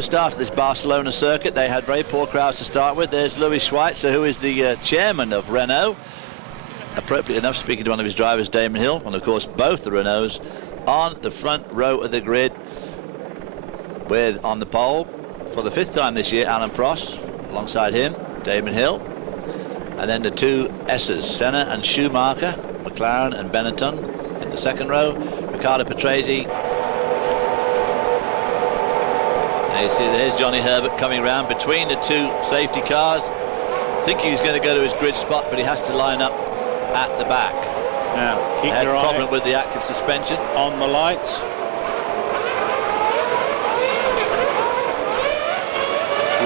Start at this Barcelona circuit. They had very poor crowds to start with. There's Louis Schweitzer, who is the chairman of Renault, appropriately enough speaking to one of his drivers, Damon Hill, and of course both the Renaults on the front row of the grid, with on the pole for the 5th time this year Alain Prost, alongside him Damon Hill, and then the two S's, Senna and Schumacher, McLaren and Benetton in the 2nd row, Riccardo Patrese. You see there's Johnny Herbert coming around between the two safety cars, thinking he's going to go to his grid spot, but he has to line up at the back. Now keep your eye problem with the active suspension on the lights.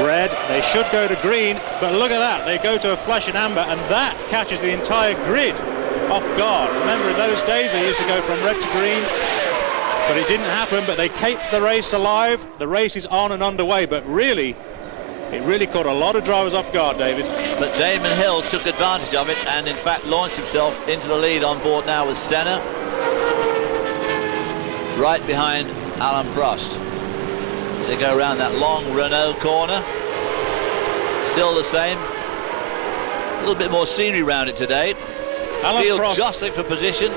Red, they should go to green, but look at that, they go to a flashing amber, and that catches the entire grid off guard. Remember, in those days they used to go from red to green, but it didn't happen. But they kept the race alive. The race is on and underway, but really, it really caught a lot of drivers off guard, David. But Damon Hill took advantage of it and in fact launched himself into the lead. On board now with Senna, right behind Alain Prost. As they go around that long Renault corner, still the same. A little bit more scenery around it today. Alain Prost jostling for position.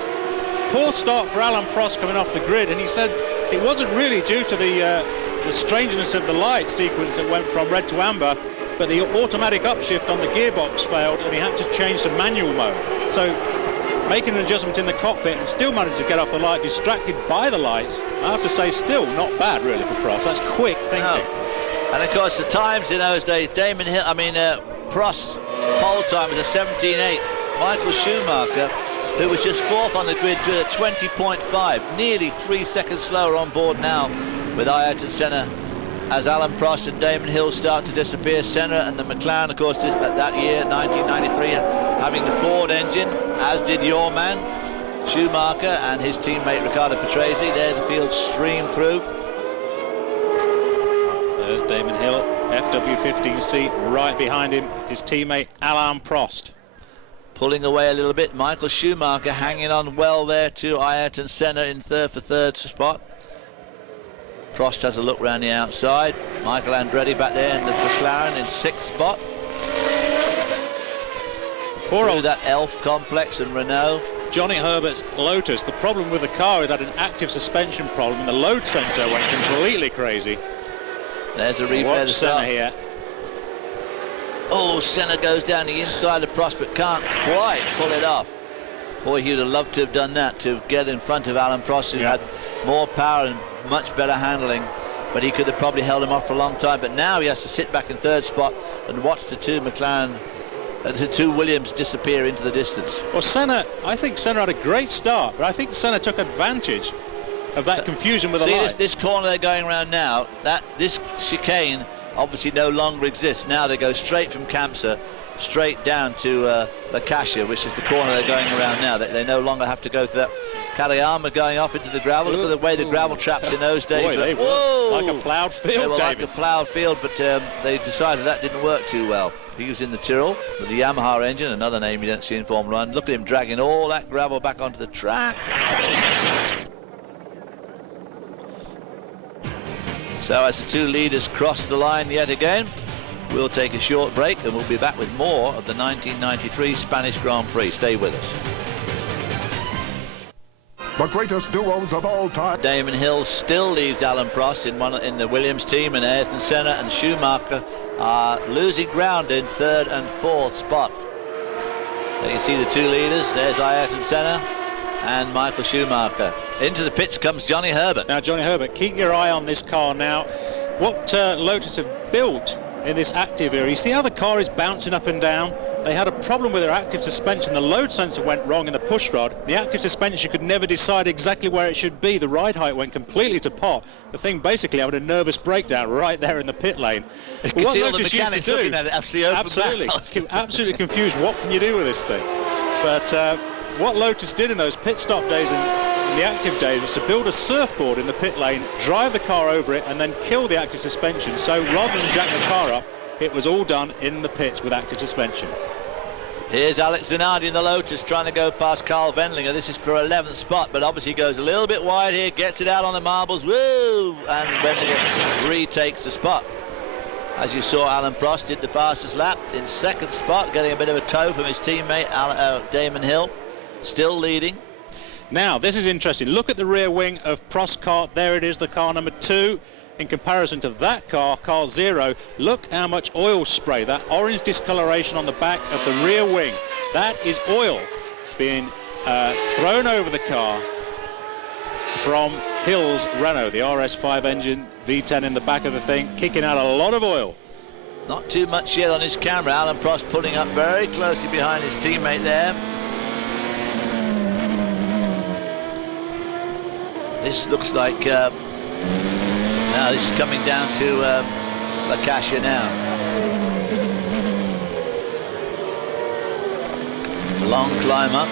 Poor start for Alain Prost coming off the grid, and he said it wasn't really due to the strangeness of the light sequence that went from red to amber, but the automatic upshift on the gearbox failed and he had to change to manual mode. So making an adjustment in the cockpit and still managed to get off the light, distracted by the lights. I have to say, still not bad really for Prost. That's quick thinking. No. And of course the times in those days, Prost pole time was a 17.8. Michael Schumacher, who was just 4th on the grid, at 20.5, nearly 3 seconds slower on board now with Ayrton Senna as Alain Prost and Damon Hill start to disappear. Senna and the McLaren, of course, that year, 1993, having the Ford engine, as did your man, Schumacher, and his teammate Riccardo Patrese. There the field streamed through. There's Damon Hill, FW15C, right behind him, his teammate Alain Prost. Pulling away a little bit, Michael Schumacher hanging on well there to Ayrton Senna in third spot. Prost has a look round the outside. Michael Andretti back there in the McLaren in 6th spot. Poor old that Elf complex and Renault. Johnny Herbert's Lotus. The problem with the car is it had an active suspension problem, and the load sensor went completely crazy. There's a replay Watch of the Senna start here. Oh, Senna goes down the inside of Prost, but can't quite pull it off. Boy, he'd have loved to have done that, to get in front of Alain Prost, who had more power and much better handling, but he could have probably held him off for a long time. But now he has to sit back in 3rd spot and watch the two Williams disappear into the distance. Well, Senna, I think Senna had a great start, but I think Senna took advantage of that confusion with the lights. This corner they're going around now, this chicane obviously no longer exists. Now they go straight from Kamsa straight down to La Cascia, which is the corner they're going around now. They no longer have to go through that. Katayama going off into the gravel. Look at the way the gravel traps in those days. Boy, they were like a ploughed field, They were David. like a ploughed field, but they decided that didn't work too well. He was in the Tyrrell with the Yamaha engine, another name you don't see in Formula 1. Look at him dragging all that gravel back onto the track. So as the two leaders cross the line yet again, we'll take a short break and we'll be back with more of the 1993 Spanish Grand Prix. Stay with us. The greatest duos of all time. Damon Hill still leaves Alain Prost in the Williams team, and Ayrton Senna and Schumacher are losing ground in 3rd and 4th spot. There you see the two leaders. There's Ayrton Senna and Michael Schumacher. Into the pits comes Johnny Herbert. Now, Johnny Herbert, keep your eye on this car now. What Lotus have built in this active era, you see how the car is bouncing up and down? They had a problem with their active suspension. The load sensor went wrong in the push rod. The active suspension could never decide exactly where it should be. The ride height went completely to pot. The thing basically had a nervous breakdown right there in the pit lane. What Lotus used to do, absolutely confused. What can you do with this thing? But what Lotus did in those pit stop days and in the active days was to build a surfboard in the pit lane, drive the car over it, and then kill the active suspension. So rather than jack the car up, it was all done in the pits with active suspension. Here's Alex Zanardi in the Lotus trying to go past Carl Wendlinger. This is for 11th spot, but obviously goes a little bit wide here, gets it out on the marbles, woo! And Wendlinger retakes the spot. As you saw, Alan Prost did the fastest lap in 2nd spot, getting a bit of a tow from his teammate Damon Hill, still leading. Now, this is interesting. Look at the rear wing of Prost's car. There it is, the car number 2. In comparison to that car 0, look how much oil spray, that orange discoloration on the back of the rear wing. That is oil being thrown over the car from Hill's Renault, the RS5 engine, V10 in the back of the thing, kicking out a lot of oil. Not too much yet on his camera. Alan Prost pulling up very closely behind his teammate there. This looks like... now this is coming down to Lacacia now. Long climb up.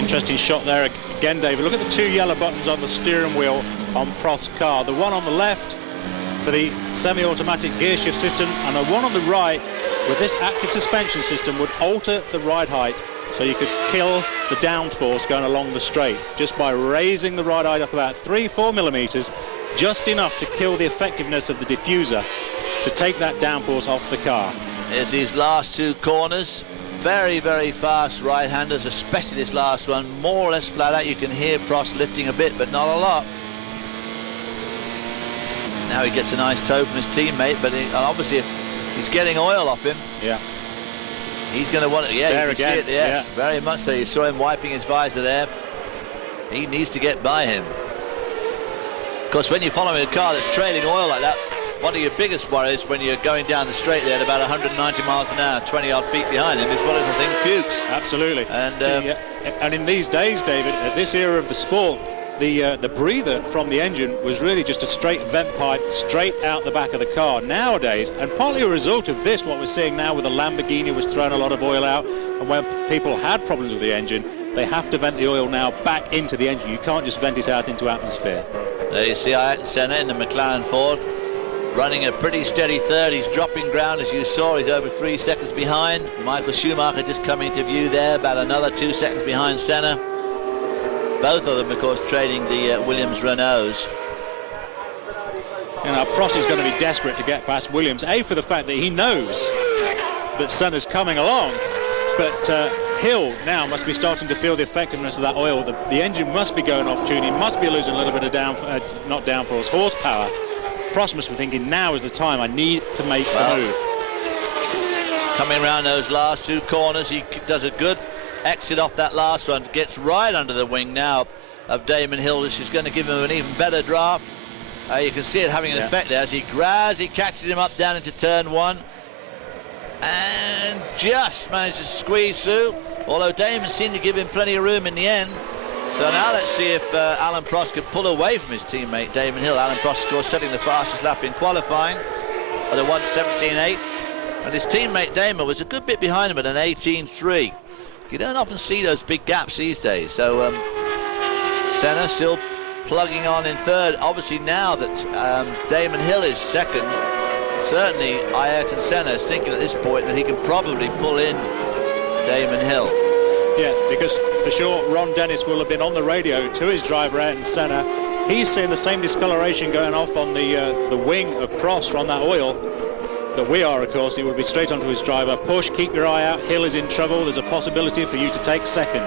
Interesting shot there again, David. Look at the 2 yellow buttons on the steering wheel on Prost's car. The one on the left for the semi-automatic gear shift system, and the one on the right with this active suspension system would alter the ride height, so you could kill the downforce going along the straight just by raising the ride height up about 3-4 millimeters, just enough to kill the effectiveness of the diffuser to take that downforce off the car. Here's these last 2 corners. Very, very fast right-handers, especially this last one. More or less flat out. You can hear Prost lifting a bit, but not a lot. Now he gets a nice tow from his teammate, but obviously if he's getting oil off him, yeah, he's going to want it. Yeah, there you can again. see it. Yes, yeah. Very much so. You saw him wiping his visor there. He needs to get by him. Of course, when you're following a car that's trailing oil like that, one of your biggest worries when you're going down the straight there at about 190 miles an hour, 20-odd feet behind him, is what if the thing pukes. Absolutely. And, and in these days, David, at this era of the sport, the breather from the engine was really just a straight vent pipe straight out the back of the car. Nowadays, and partly a result of this, what we're seeing now with the Lamborghini was throwing a lot of oil out, and when people had problems with the engine, they have to vent the oil now back into the engine. You can't just vent it out into atmosphere. There you see Ayrton Senna in the McLaren Ford, running a pretty steady 3rd. He's dropping ground, as you saw. He's over 3 seconds behind. Michael Schumacher just coming to view there, about another 2 seconds behind Senna. Both of them, of course, training the Williams Renaults. You know, Prost is going to be desperate to get past Williams, A, for the fact that he knows that Senna's coming along, but Hill now must be starting to feel the effectiveness of that oil. The engine must be going off tune. He must be losing a little bit of not downforce, horsepower. Prost must be thinking, now is the time. I need to make the move. Coming around those last 2 corners, he does a good exit off that last one, gets right under the wing now of Damon Hill, which is going to give him an even better draft. You can see it having an effect there as he grabs, he catches him up down into turn 1 and just managed to squeeze through, although Damon seemed to give him plenty of room in the end. So now let's see if Alan Prost can pull away from his teammate Damon Hill. Alan Prost, of course, setting the fastest lap in qualifying at a 1:17.8, and his teammate Damon was a good bit behind him at an 18.3. You don't often see those big gaps these days. So Senna still plugging on in 3rd. Obviously now that Damon Hill is 2nd, certainly Ayrton Senna is thinking at this point that he can probably pull in Damon Hill. Yeah, because for sure Ron Dennis will have been on the radio to his driver Ayrton Senna. He's seeing the same discoloration going off on the wing of Prost from that oil that we are, of course. He will be straight onto his driver. Push, keep your eye out. Hill is in trouble. There's a possibility for you to take 2nd.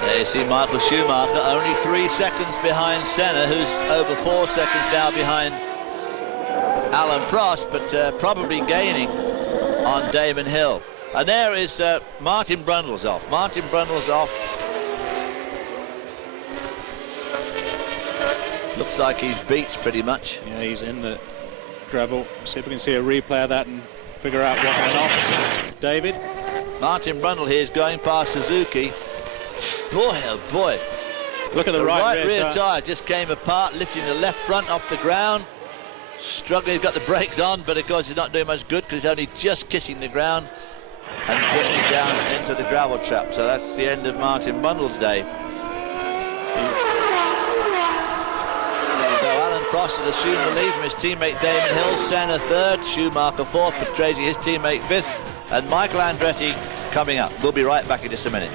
There you see Michael Schumacher, only 3 seconds behind Senna, who's over 4 seconds now behind Alan Prost, but probably gaining on Damon Hill. And there is Martin Brundle's off. Martin Brundle's off. Looks like he's beached pretty much. Yeah, he's in the gravel. See if we can see a replay of that and figure out what went off. David? Martin Brundle here is going past Suzuki. Boy, oh boy. Look at the right rear tyre just came apart, lifting the left front off the ground. Struggling, he's got the brakes on, but of course he's not doing much good because he's only just kissing the ground and pitching down into the gravel trap. So that's the end of Martin Brundle's day. So Alan Prost has assumed the lead from his teammate Damon Hill. Senna third, Schumacher fourth, Patrese his teammate fifth, and Michael Andretti coming up. We'll be right back in just a minute.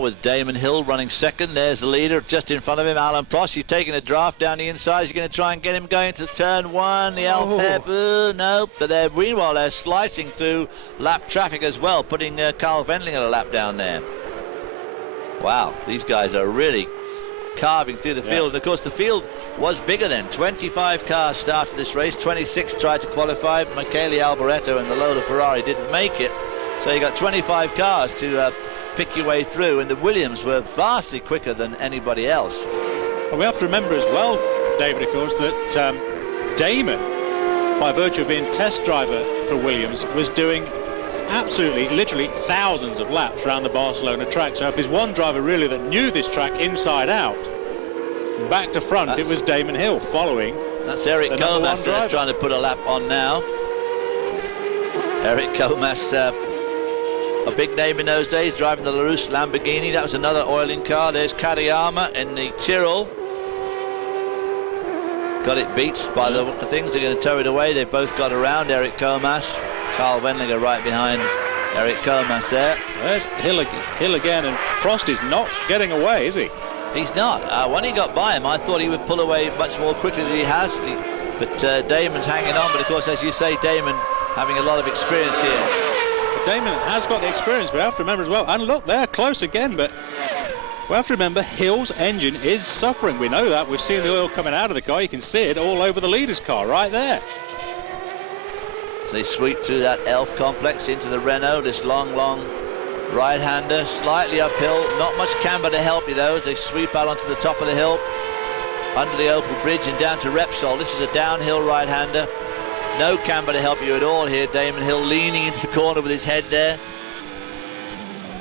With Damon Hill running second, there's the leader just in front of him, Alain Prost. He's taking a draft down the inside. He's going to try and get him going to turn one. The Alpha, no, but meanwhile they're slicing through lap traffic as well, putting Carl Wendlinger a lap down there. Wow, these guys are really carving through the field. And of course the field was bigger then. 25 cars started this race, 26 tried to qualify. Michele Alboreto and the Lola Ferrari didn't make it, so you got 25 cars to pick your way through, and the Williams were vastly quicker than anybody else. Well, we have to remember as well, David, of course, that Damon, by virtue of being test driver for Williams, was doing absolutely, literally thousands of laps around the Barcelona track. So if there's one driver really that knew this track inside out, back to front, it was Damon Hill following. That's Eric Comas trying to put a lap on now. Eric Comas, a big name in those days, driving the LaRousse Lamborghini. That was another oiling car. There's Katayama in the Tyrrell. Got it beat by the things. They're going to tow it away. They both got around. Eric Comas, Carl Wendlinger right behind Eric Comas there. There's Hill again, and Prost is not getting away, is he? He's not. When he got by him, I thought he would pull away much more quickly than he has. But Damon's hanging on. But of course, as you say, Damon having a lot of experience here. Damon has got the experience, but we have to remember as well, and look, they're close again, but we have to remember Hill's engine is suffering. We know that. We've seen the oil coming out of the car. You can see it all over the leader's car right there. So they sweep through that Elf complex into the Renault, this long right-hander, slightly uphill, not much camber to help you though, as they sweep out onto the top of the hill, under the Opel Bridge and down to Repsol. This is a downhill right-hander. No camber to help you at all here. Damon Hill leaning into the corner with his head there.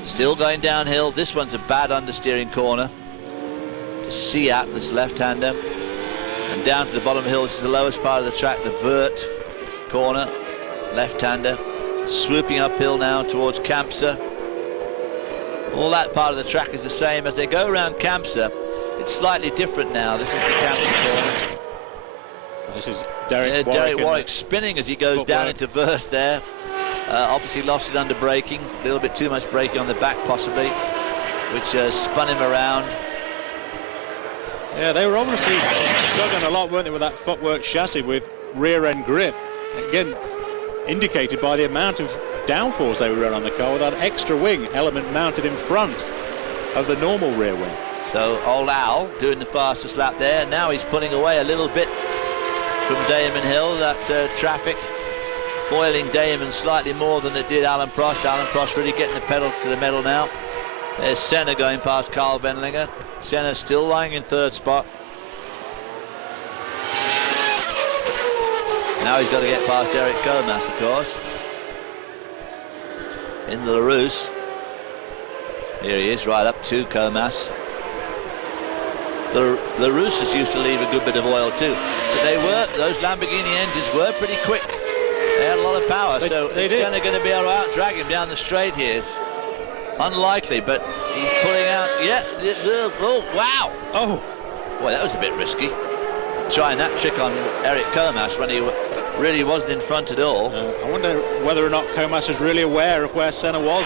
Still going downhill. This one's a bad understeering corner. To see out this left-hander. And down to the bottom of the hill. This is the lowest part of the track, the vert corner. Left-hander. Swooping uphill now towards Campsa. All that part of the track is the same. As they go around Campsa, it's slightly different now. This is the Campsa corner. This is Derek Warwick spinning as he goes down into Verse there. Obviously lost it under braking. A little bit too much braking on the back possibly, which spun him around. Yeah, they were obviously struggling a lot, weren't they, with that footwork chassis with rear end grip. Again, indicated by the amount of downforce they were running on the car with that extra wing element mounted in front of the normal rear wing. So old Al doing the fastest lap there. Now he's pulling away a little bit from Damon Hill. That traffic foiling Damon slightly more than it did Alain Prost. Alain Prost really getting the pedal to the metal now. There's Senna going past Carl Wendlinger. Senna still lying in third spot. Now he's got to get past Eric Comas, of course. In the LaRousse. Here he is, right up to Comas. The LaRousses used to leave a good bit of oil too, but those Lamborghini engines were pretty quick. They had a lot of power, so is Senna going to be able to out-drag him down the straight here? It's unlikely, but he's pulling out. Yeah, oh, wow. Oh. Boy, that was a bit risky. Trying that trick on Eric Comas when he really wasn't in front at all. I wonder whether or not Comas was really aware of where Senna was.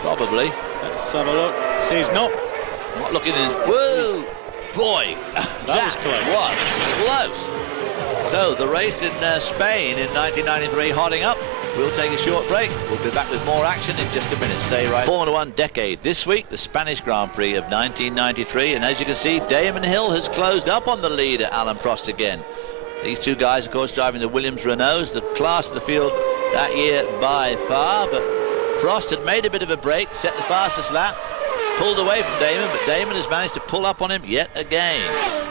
Probably. Let's have a look. See, he's not looking in his... Whoa! Boy! that was close. Close. So, the race in Spain in 1993 hotting up. We'll take a short break. We'll be back with more action in just a minute. Stay right. Formula One decade. This week, the Spanish Grand Prix of 1993. And as you can see, Damon Hill has closed up on the leader, Alain Prost again. These two guys, of course, driving the Williams Renaults, the class of the field that year by far. But Prost had made a bit of a break, set the fastest lap, pulled away from Damon, but Damon has managed to pull up on him yet again.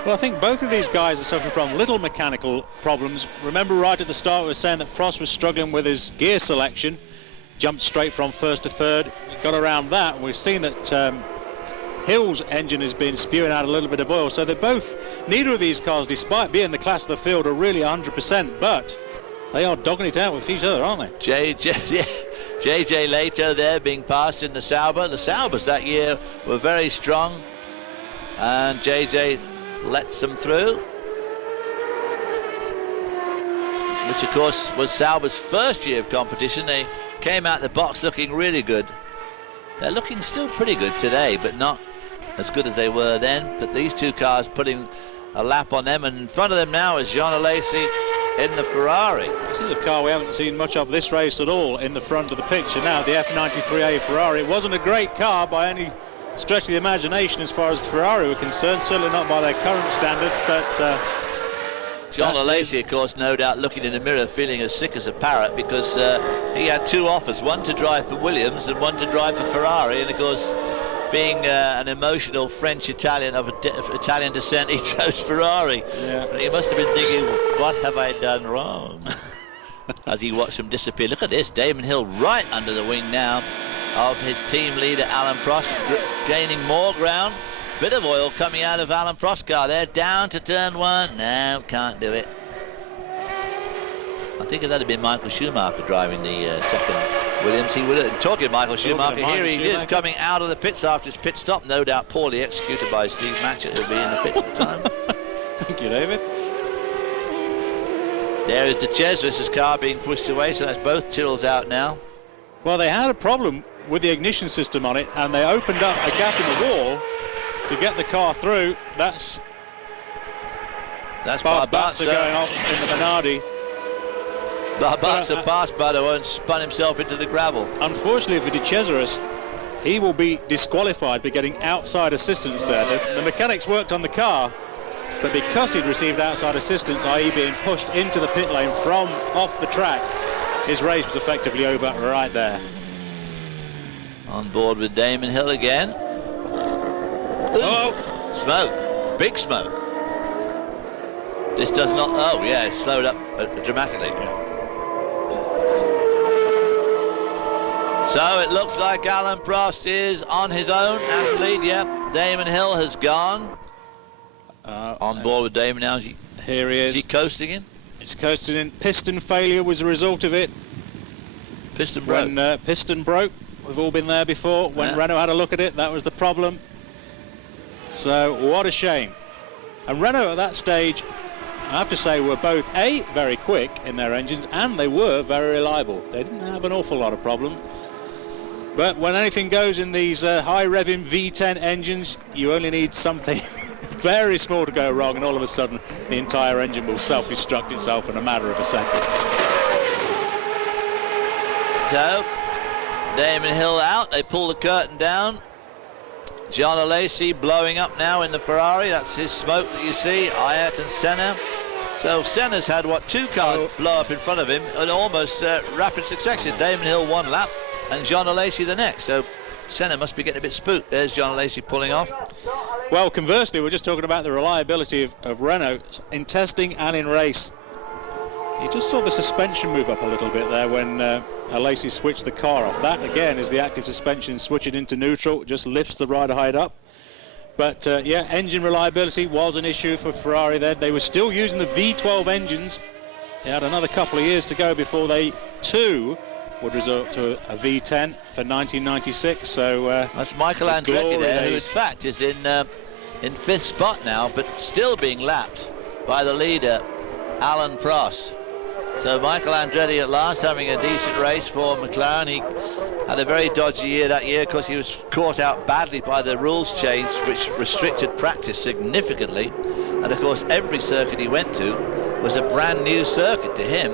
Well, I think both of these guys are suffering from little mechanical problems. Remember right at the start we were saying that Prost was struggling with his gear selection, jumped straight from first to third, got around that, and we've seen that Hill's engine has been spewing out a little bit of oil, so they're both, neither of these cars, despite being the class of the field, are really 100%, but they are dogging it out with each other, aren't they? JJ Leto there being passed in the Sauber. The Saubers that year were very strong. and JJ lets them through, which of course was Sauber's first year of competition. They came out the box looking really good. They're looking still pretty good today, but not as good as they were then. But these two cars putting a lap on them, and in front of them now is Jean Alesi in the Ferrari. This is a car we haven't seen much of this race at all in the front of the picture now, the F93A Ferrari. It wasn't a great car by any stretch of the imagination as far as Ferrari were concerned, certainly not by their current standards, but Jean Alesi, of course, no doubt looking in the mirror feeling as sick as a parrot, because he had two offers, one to drive for Williams and one to drive for Ferrari, and of course being an emotional French-Italian of Italian descent, he chose Ferrari. Yeah. And he must have been thinking, what have I done wrong? As he watched them disappear. Look at this, Damon Hill right under the wing now of his team leader Alain Prost, gaining more ground. Bit of oil coming out of Alain Prost's car there, down to turn one. No, can't do it. I think if that had been Michael Schumacher driving the second Williams, he would have. Talking of Michael Schumacher, here he is coming out of the pits after his pit stop, no doubt poorly executed by Steve Matchett, who'll be in the pits at the time. Thank you, David. There is De Cesaris' car being pushed away, so that's both Tyrrells out now. Well, they had a problem with the ignition system on it, and they opened up a gap in the wall to get the car through. That's Barbazza going off in the Minardi. Barbazza passed Butto and spun himself into the gravel. Unfortunately for De Cesaris, he will be disqualified by getting outside assistance there. The mechanics worked on the car, but because he'd received outside assistance, i.e. being pushed into the pit lane from off the track, his race was effectively over right there. On board with Damon Hill again. Oh! Smoke, big smoke. This does not, oh yeah, it's slowed up dramatically. Yeah. So it looks like Alain Prost is on his own at the lead. Yeah, Damon Hill has gone. On board with Damon now. Here he is. Is he coasting in? It's coasting in. Piston failure was a result of it. Piston broke. When piston broke, we've all been there before. When Renault had a look at it, that was the problem. So what a shame. And Renault at that stage, I have to say, were both A, very quick in their engines, and they were very reliable. They didn't have an awful lot of problems. But when anything goes in these high-revving V10 engines, you only need something very small to go wrong, and all of a sudden the entire engine will self-destruct itself in a matter of a second. So, Damon Hill out. They pull the curtain down. Jean Alesi blowing up now in the Ferrari. That's his smoke that you see. Ayrton Senna. So Senna's had, what, two cars blow up in front of him in almost rapid succession. Damon Hill one lap and Jean Alesi the next. So Senna must be getting a bit spooked. There's Jean Alesi pulling off. Well, conversely, we're just talking about the reliability of Renault in testing and in race. You just saw the suspension move up a little bit there when Alesi switched the car off. That, again, is the active suspension switching into neutral. Just lifts the rider height up. But, yeah, engine reliability was an issue for Ferrari there. They were still using the V12 engines. They had another couple of years to go before they, too, would resort to a V10 for 1996. So that's Michael Andretti there, who in fact is in fifth spot now, but still being lapped by the leader, Alain Prost. So Michael Andretti at last having a decent race for McLaren. He had a very dodgy year that year because he was caught out badly by the rules change, which restricted practice significantly. And of course every circuit he went to was a brand new circuit to him,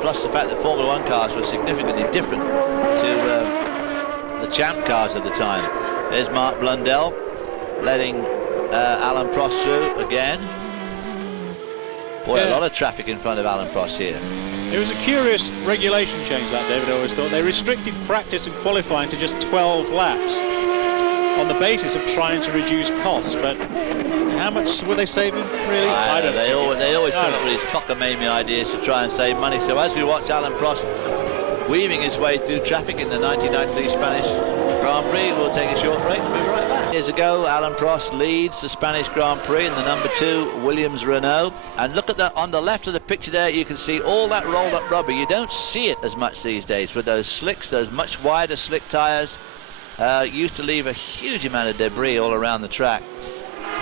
plus the fact that Formula One cars were significantly different to the champ cars at the time. There's Mark Blundell letting Alain Prost through again. Boy, a lot of traffic in front of Alain Prost here. It was a curious regulation change that, David, I always thought. They restricted practice and qualifying to just 12 laps on the basis of trying to reduce costs, but how much were they saving, really? I don't know. They always come up with these cockamamie ideas to try and save money. So as we watch Alain Prost weaving his way through traffic in the 1993 Spanish Grand Prix, we'll take a short break and we'll be right back. Years ago, Alain Prost leads the Spanish Grand Prix in the number 2 Williams Renault. And look at that on the left of the picture there, you can see all that rolled up rubber. You don't see it as much these days with those slicks, those much wider slick tyres. Used to leave a huge amount of debris all around the track.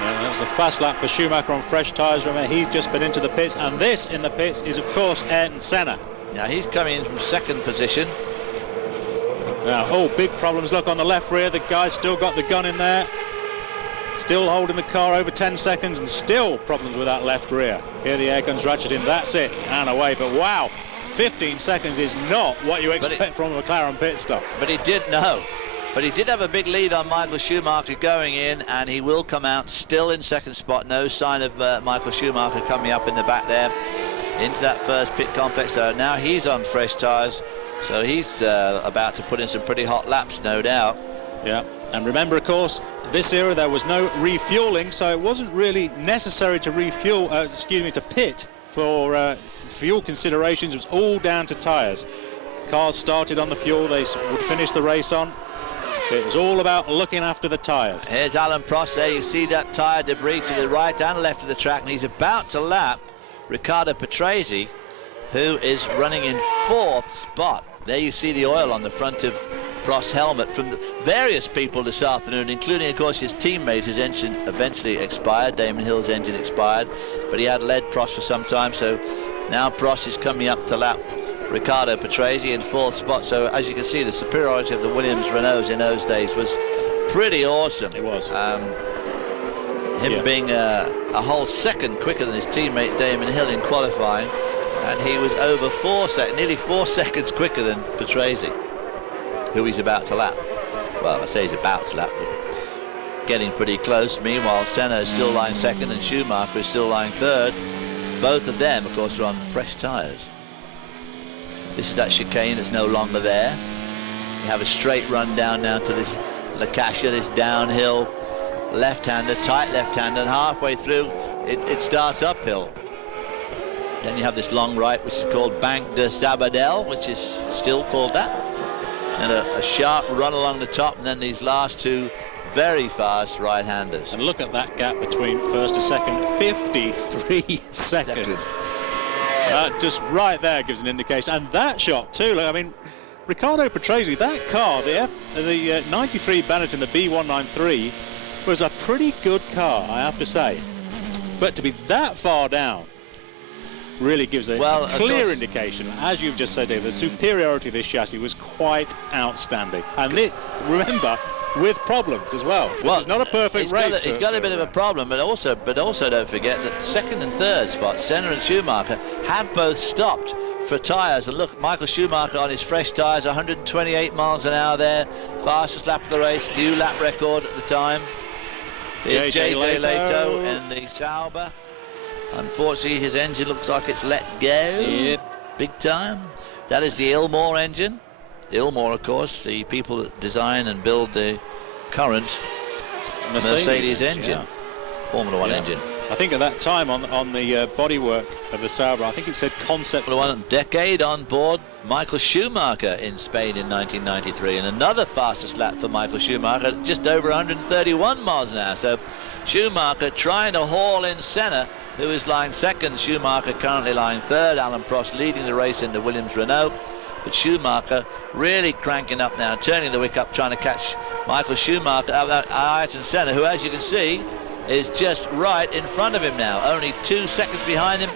Yeah, that was a fast lap for Schumacher on fresh tyres. Remember, he's just been into the pits, and this in the pits is, of course, Ayrton Senna. Now he's coming in from second position. Now, oh, big problems. Look on the left rear. The guy's still got the gun in there. Still holding the car over 10 seconds, and still problems with that left rear. Here the air gun's ratcheting. That's it, and away. But wow, 15 seconds is not what you expect from a McLaren pit stop. But he did know. But he did have a big lead on Michael Schumacher going in, and he will come out still in second spot. No sign of Michael Schumacher coming up in the back there into that first pit complex. So now he's on fresh tyres, so he's about to put in some pretty hot laps, no doubt. Yeah, and remember, of course, this era there was no refueling, so it wasn't really necessary to refuel, to pit for fuel considerations. It was all down to tyres. Cars started on the fuel they would finish the race on. It was all about looking after the tyres. Here's Alan Prost there. You see that tyre debris to the right and left of the track, and he's about to lap Riccardo Patrese, who is running in fourth spot. There you see the oil on the front of Prost's helmet from the various people this afternoon, including, of course, his teammate, whose engine eventually expired. Damon Hill's engine expired, but he had led Prost for some time, so now Prost is coming up to lap Riccardo Patrese in fourth spot. So as you can see, the superiority of the Williams Renaults in those days was pretty awesome. It was. Him being a whole second quicker than his teammate Damon Hill in qualifying, and he was over nearly 4 seconds quicker than Patrese, who he's about to lap. Well, I say he's about to lap, but getting pretty close. Meanwhile, Senna is still lying second and Schumacher is still lying third. Both of them, of course, are on fresh tyres. This is that chicane that's no longer there. You have a straight run down now to this La Cascia, this downhill left-hander, tight left-hander, and halfway through it starts uphill. Then you have this long right, which is called Bank de Sabadell, which is still called that, and a sharp run along the top, and then these last two very fast right-handers. And look at that gap between first to second, 53 seconds. Just right there gives an indication, and that shot too. Look, I mean, Riccardo Patrese, that car, the 93 Benetton, the B193, was a pretty good car, I have to say. But to be that far down really gives a clear indication, as you've just said, Dave, the superiority of this chassis was quite outstanding. And remember, with problems as well. This is not a perfect race. He's got a bit of a problem, but also don't forget that second and third spots, Senna and Schumacher, have both stopped for tyres. And look, Michael Schumacher on his fresh tyres, 128 miles an hour there, fastest lap of the race, new lap record at the time. JJ Leto in the Sauber. Unfortunately, his engine looks like it's let go. Yep. Big time. That is the Ilmor engine. Ilmor, of course, the people that design and build the current Mercedes engine, Formula One engine. I think at that time on the bodywork of the Sauber, I think it said concept. One decade on board Michael Schumacher in Spain in 1993, and another fastest lap for Michael Schumacher, just over 131 miles an hour. So Schumacher trying to haul in Senna, who is lying second. Schumacher currently lying third. Alan Prost leading the race in the Williams Renault. But Schumacher really cranking up now, turning the wick up, trying to catch Michael Schumacher, Ayrton Senna, who, as you can see, is just right in front of him now. Only 2 seconds behind him.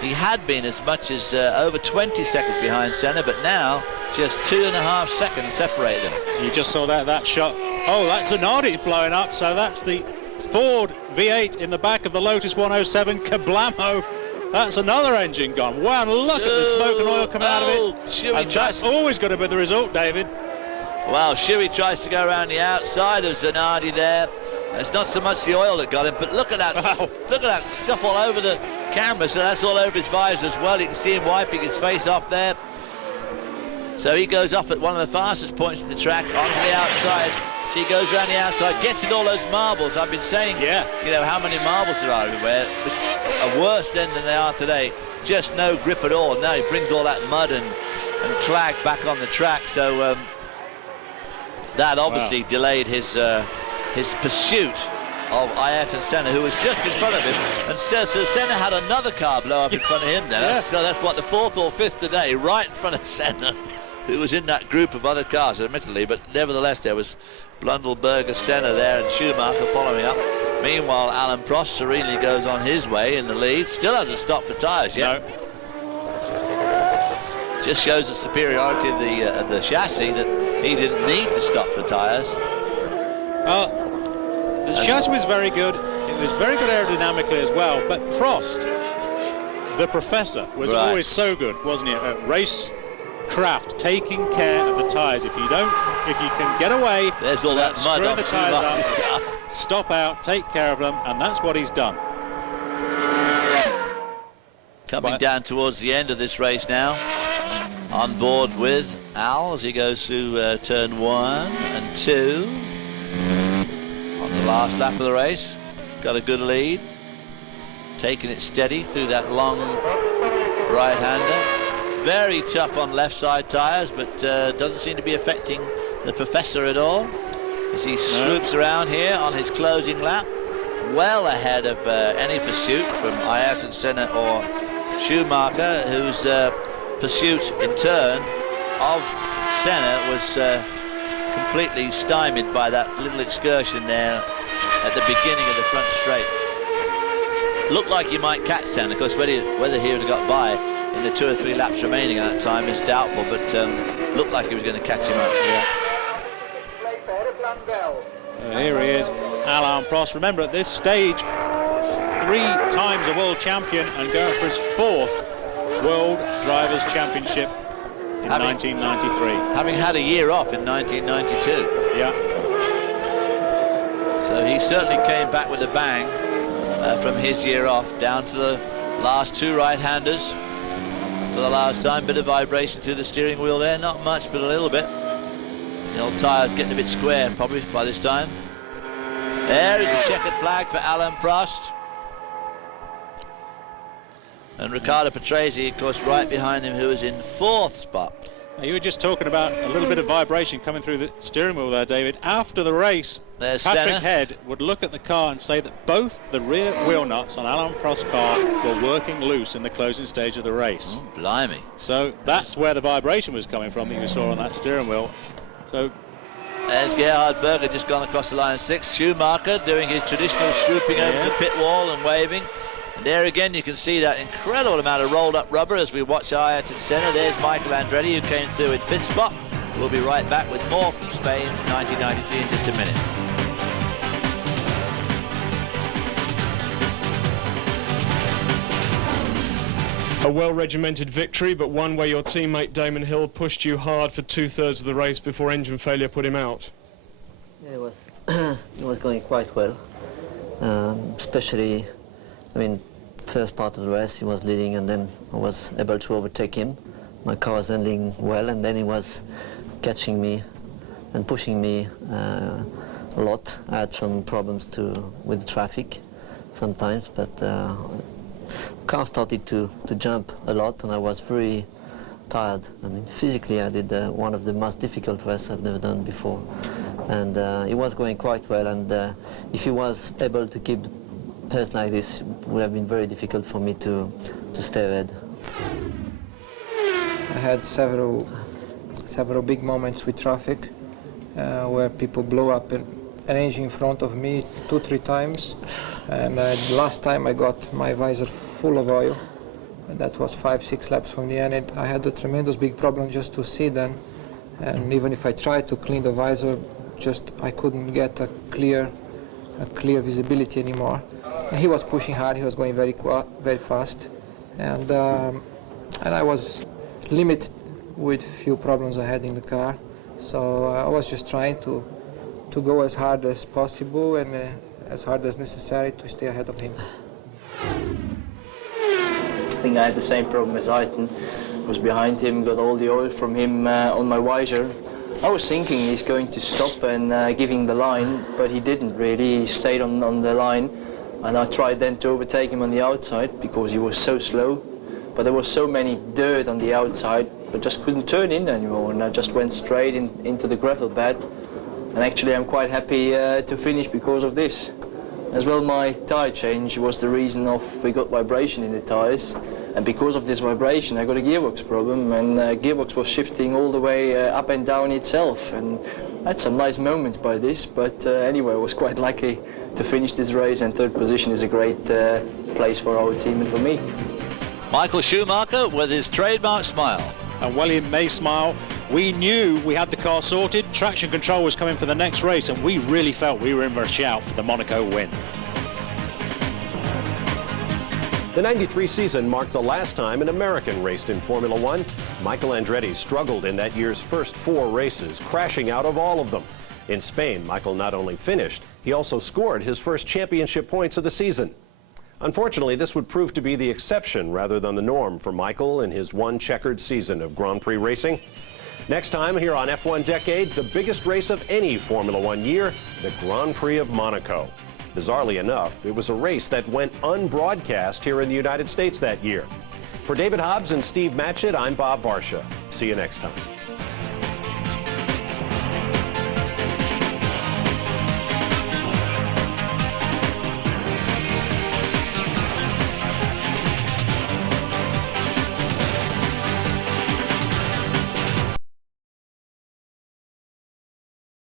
He had been as much as over 20 seconds behind Senna, but now just 2.5 seconds separate them. You just saw that shot. Oh, that's Zanardi blowing up, so that's the Ford V8 in the back of the Lotus 107. Kablamo. That's another engine gone. Wow, and look at the smoke and oil coming out of it. And that's always going to be the result, David. Wow, Shuey tries to go around the outside of Zanardi there. It's not so much the oil that got him, but look at that. Look at that stuff all over the camera. So that's all over his visor as well. You can see him wiping his face off there. So he goes off at one of the fastest points in the track onto the outside. So he goes around the outside, gets in all those marbles. I've been saying, you know, how many marbles there are everywhere. It's a worse then than they are today. Just no grip at all. Now he brings all that mud and clag back on the track. So that obviously delayed his pursuit of Ayrton Senna, who was just in front of him. And so Senna had another car blow up in front of him there. So that's what, the 4th or 5th today, right in front of Senna, who was in that group of other cars, admittedly, but nevertheless there was Blundellberger, Senna there, and Schumacher following up. Meanwhile, Alan Prost serenely goes on his way in the lead. Still hasn't stopped for tyres yet. No. Just shows the superiority of the chassis, that he didn't need to stop for tyres. Well, the chassis was very good. It was very good aerodynamically as well. But Prost, the professor, was always so good, wasn't he? At racecraft, taking care of the tyres. If you can get away, there's all that mud screwing off the tyres up, car. stop out, take care of them, and that's what he's done. Coming down towards the end of this race now. On board with Al as he goes through turn 1 and 2. On the last lap of the race, got a good lead. Taking it steady through that long right-hander. Very tough on left side tyres, but doesn't seem to be affecting the professor at all. As he swoops around here on his closing lap. Well ahead of any pursuit from Ayrton Senna or Schumacher, whose pursuit in turn of Senna was completely stymied by that little excursion there at the beginning of the front straight. Looked like he might catch Senna. Of course, whether he would have got by in the 2 or 3 laps remaining at that time is doubtful, but looked like he was going to catch him up. Here he is, Alain Prost. Remember, at this stage, 3 times a world champion and going for his 4th World Drivers' Championship in 1993. Having had a year off in 1992. Yeah. So he certainly came back with a bang from his year off, down to the last 2 right-handers for the last time. Bit of vibration through the steering wheel there, not much, but a little bit. The old tyres getting a bit square probably by this time. There is the checkered flag for Alain Prost. And Riccardo Patrese, of course, right behind him, who is in 4th spot. Now, you were just talking about a little bit of vibration coming through the steering wheel there, David. After the race, there's Patrick Senna. Head would look at the car and say that both the rear wheel nuts on Alain Prost's car were working loose in the closing stage of the race. Oh, blimey. So that's where the vibration was coming from that you saw on that steering wheel. So there's Gerhard Berger just gone across the line 6. Schumacher doing his traditional swooping over the pit wall and waving. And there again you can see that incredible amount of rolled up rubber as we watch Ayrton Senna. There's Michael Andretti, who came through in 5th spot. We'll be right back with more from Spain 1993 in just a minute. A well-regimented victory, but one where your teammate Damon Hill pushed you hard for 2/3 of the race before engine failure put him out. Yeah, it was it was going quite well, especially, I mean, first part of the race he was leading, and then I was able to overtake him. My car was handling well, and then he was catching me and pushing me a lot. I had some problems with the traffic sometimes, but car started to jump a lot, and I was very tired. I mean, physically I did one of the most difficult races I've never done before, and it was going quite well, and if he was able to keep the pace like this, it would have been very difficult for me to stay ahead. I had several big moments with traffic where people blow up an engine in front of me 2-3 times, and last time I got my visor full of oil, and that was 5-6 laps from the end. I had a tremendous big problem just to see them, and even if I tried to clean the visor, I couldn't get a clear visibility anymore. He was pushing hard, he was going very fast, and I was limited with few problems I had in the car, so I was just trying to go as hard as possible and as hard as necessary to stay ahead of him. I think I had the same problem as Ayrton. Was behind him, got all the oil from him on my visor. I was thinking he's going to stop and giving the line, but he didn't really. He stayed on the line, and I tried then to overtake him on the outside because he was so slow. But there was so many dirt on the outside, I just couldn't turn in anymore, and I just went straight into the gravel bed. And actually I'm quite happy to finish because of this. As well, my tyre change was the reason we got vibration in the tyres, and because of this vibration I got a gearbox problem, and gearbox was shifting all the way up and down itself, and I had some nice moments by this, but anyway I was quite lucky to finish this race, and third position is a great place for our team and for me. Michael Schumacher with his trademark smile. And William may smile. We knew we had the car sorted, traction control was coming for the next race, and we really felt we were in for a shout for the Monaco win. The 93 season marked the last time an American raced in Formula One. Michael Andretti struggled in that year's first 4 races, crashing out of all of them. In Spain, Michael not only finished, he also scored his first championship points of the season. Unfortunately, this would prove to be the exception rather than the norm for Michael in his one checkered season of Grand Prix racing. Next time here on F1 Decade, the biggest race of any Formula One year, the Grand Prix of Monaco. Bizarrely enough, it was a race that went unbroadcast here in the United States that year. For David Hobbs and Steve Matchett, I'm Bob Varsha. See you next time.